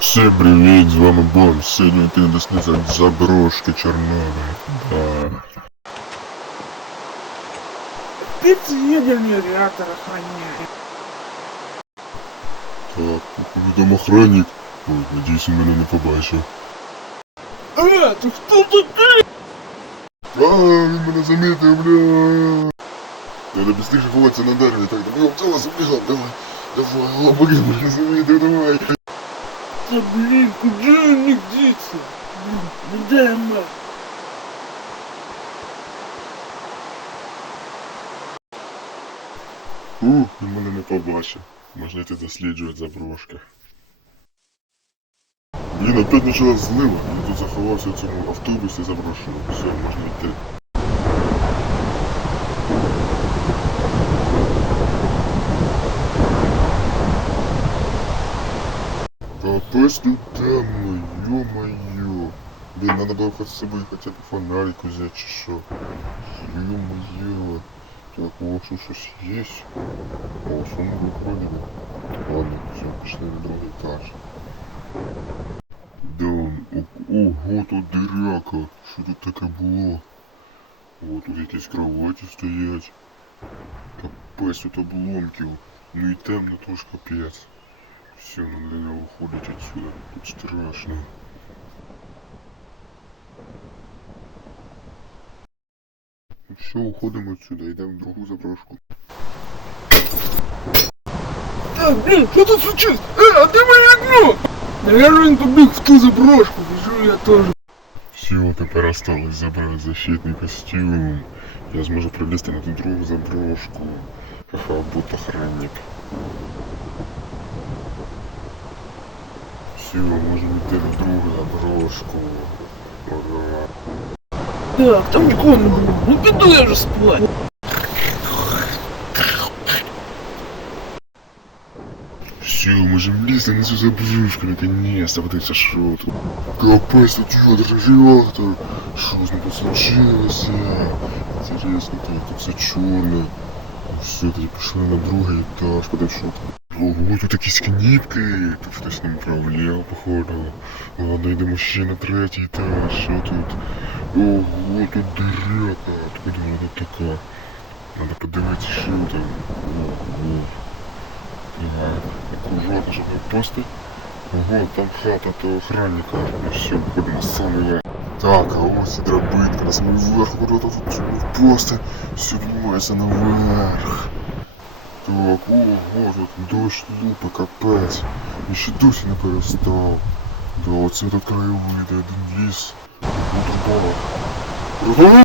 Всем привіт, з вами Бом. Сьогодні ти дослідник заброшки Чорнобиля. Да. Спецъедерный реактор охраняет. Так, походу там охранник. Ой, надіюсь, він мене не побачив. Э, ты кто такой? А, він мене замітив, бля. Треба быстріше ховатися на дереві. Так, давай взяла, забігав, давай. Давай, лапаки мене замітив, давай. Да блин, куда он не деться? Блин, ну ма. У, він мене не побачив. Можна йти досліджувати заброшки. Блін, опять почала злива. Я тут заховався в цьому автобусі заброшеному. Все, можна йти. Капець тут темно, ё-моё. Блин, надо было хоть с собой хотя бы фонарик взять, чи що. Ё-моё. Так, о, що щось є. О, сундук вроде бы. Ладно, все, пішли на другий етаж. Дом, о- ого, тут диряка. Що тут таке було? О, тут якісь кроваті стоять. Капець тут обломків. Ну і темно теж капець. Все, надо уходить отсюда. Тут страшно. Ну все, уходимо отсюда, йдемо в другу заброшку. Да, блин, что тут случилось? Э, а ты мое окно! Наверное, он побег в ту заброшку. Бежу я тоже. Все, тепер осталось забрати защитний костюм. Я зможу пролізти на ту другу заброшку. Ха-ха, будь охранник. Все, можемо йти на другу заброшку. Ага. Так, там никого не было. Ну пойду я же спать. Все, можем лізти на цю заброшку, наконец-то, вот это шо тут. Капець, тут йодер, реактор. Що з ним тут случилося? Интересно, так, тут все чорне. Все, тоді пішли на другий етаж, подивись, що там. Ого, тут якісь кніпки, тут хтось ним управляв, походу. Ладно, йдемо ще на третій етаж, що тут? Ого, тут диряка, откуда вона така? Надо подивитися, що там. Ого. Ага, аккуратно, щоб не впасти. Ого, там хата того охранника. Ну все, виходимо на самий. Так, а ось і драбинка на самий верх, куди тут не впасти. Все піднімається наверх. Так, ого, тут дощ лупи, капець. І ще досі не перестав. Да, оце тут краєвиди, один ліс. Одна труба. Ага!